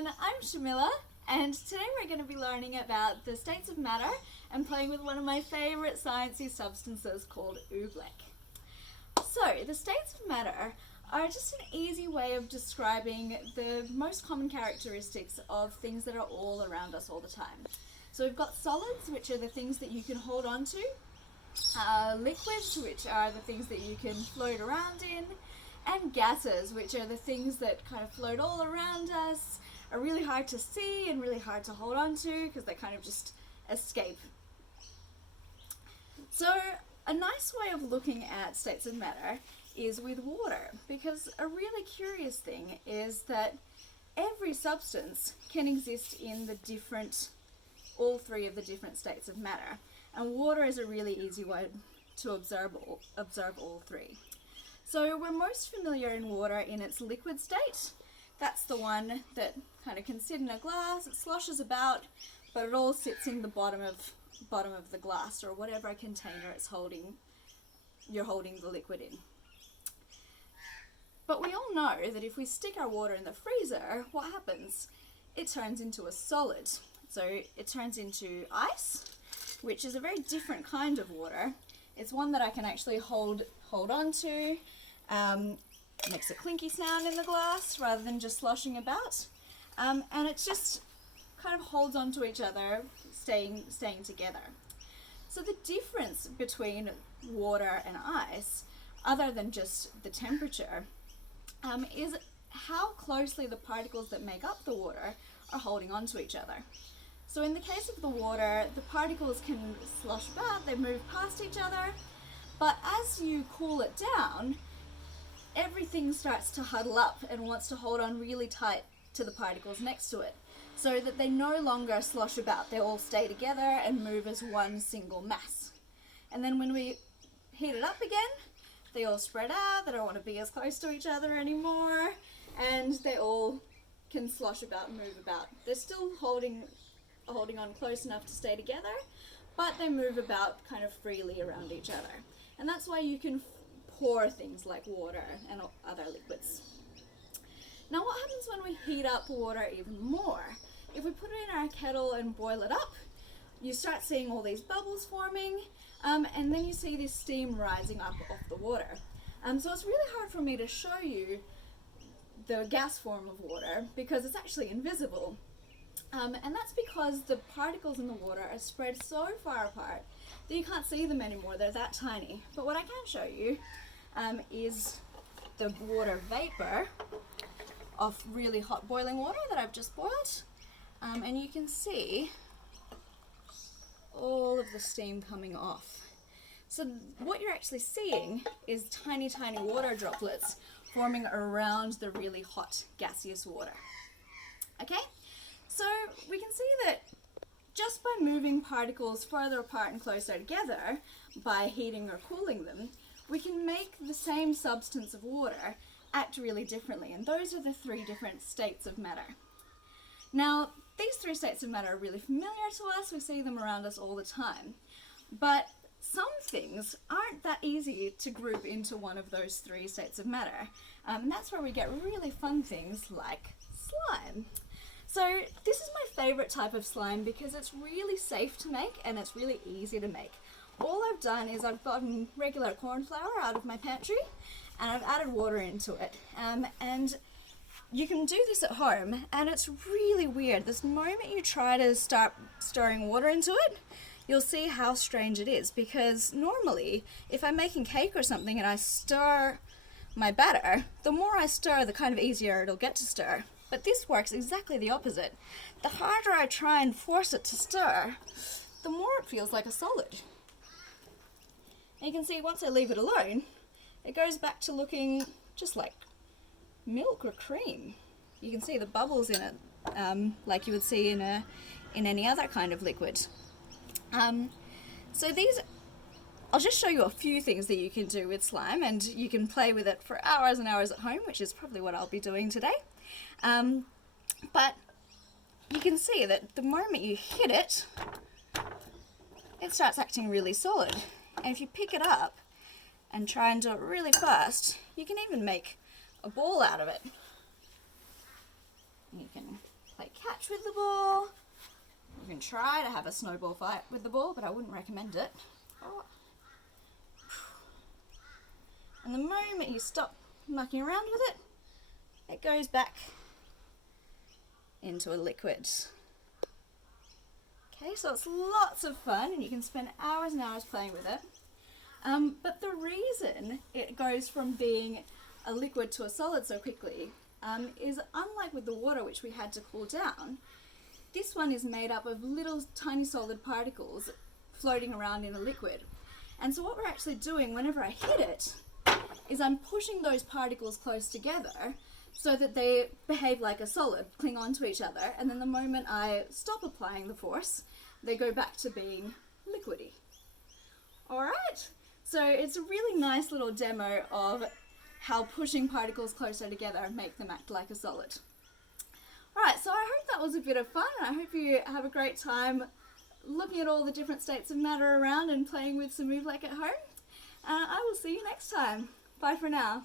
everyone, I'm Sharmila, and today we're going to be learning about the states of matter and playing with one of my favourite sciencey substances called Oobleck. So, the states of matter are just an easy way of describing the most common characteristics of things that are all around us all the time. So we've got solids, which are the things that you can hold on to, liquids, which are the things that you can float around in, and gases, which are the things that kind of float all around us, are really hard to see and really hard to hold on to because they kind of just escape. So a nice way of looking at states of matter is with water, because a really curious thing is that every substance can exist in all three of the different states of matter, and water is a really easy way to observe all three. So we're most familiar in water in its liquid state. That's the one that kind of can sit in a glass, it sloshes about, but it all sits in the bottom of the glass or whatever container you're holding the liquid in. But we all know that if we stick our water in the freezer, what happens? It turns into a solid. So it turns into ice, which is a very different kind of water. It's one that I can actually hold on to. Makes a clinky sound in the glass rather than just sloshing about. And it just kind of holds onto each other, staying together. So the difference between water and ice, other than just the temperature, is how closely the particles that make up the water are holding onto each other. So in the case of the water, the particles can slosh about, they move past each other, but as you cool it down, everything starts to huddle up and wants to hold on really tight to the particles next to it, so that they no longer slosh about, they all stay together and move as one single mass. And then when we heat it up again, they all spread out, they don't want to be as close to each other anymore, and they all can slosh about and move about. They're still holding on close enough to stay together, but they move about kind of freely around each other. And that's why you can pour things like water and other liquids. Now what happens when we heat up water even more? If we put it in our kettle and boil it up, you start seeing all these bubbles forming, and then you see this steam rising up off the water. So it's really hard for me to show you the gas form of water because it's actually invisible. And that's because the particles in the water are spread so far apart that you can't see them anymore, they're that tiny. But what I can show you is the water vapor of really hot boiling water that I've just boiled. And you can see all of the steam coming off. So what you're actually seeing is tiny water droplets forming around the really hot gaseous water. Okay? So we can see that just by moving particles further apart and closer together, by heating or cooling them, we can make the same substance of water act really differently. And those are the three different states of matter. Now, these three states of matter are really familiar to us. We see them around us all the time. But some things aren't that easy to group into one of those three states of matter. And that's where we get really fun things like slime. So this is my favorite type of slime because it's really safe to make and it's really easy to make. All I've done is I've gotten regular corn flour out of my pantry and I've added water into it. And you can do this at home and it's really weird. The moment you try to start stirring water into it, you'll see how strange it is, because normally if I'm making cake or something and I stir my batter, the more I stir, the kind of easier it'll get to stir. But this works exactly the opposite. The harder I try and force it to stir, the more it feels like a solid. And you can see once I leave it alone, it goes back to looking just like milk or cream. You can see the bubbles in it, like you would see in any other kind of liquid. So I'll just show you a few things that you can do with slime, and you can play with it for hours and hours at home, which is probably what I'll be doing today. But you can see that the moment you hit it, it starts acting really solid. And if you pick it up and try and do it really fast, you can even make a ball out of it. You can play catch with the ball. You can try to have a snowball fight with the ball, but I wouldn't recommend it. Oh. And the moment you stop mucking around with it, it goes back into a liquid. Okay, so it's lots of fun and you can spend hours and hours playing with it. But the reason it goes from being a liquid to a solid so quickly is unlike with the water, which we had to cool down, this one is made up of little tiny solid particles floating around in a liquid. And so what we're actually doing whenever I hit it is I'm pushing those particles close together so that they behave like a solid, cling on to each other, and then the moment I stop applying the force, they go back to being liquidy. Alright, so it's a really nice little demo of how pushing particles closer together make them act like a solid. Alright, so I hope that was a bit of fun, and I hope you have a great time looking at all the different states of matter around and playing with some Oobleck at home. I will see you next time. Bye for now.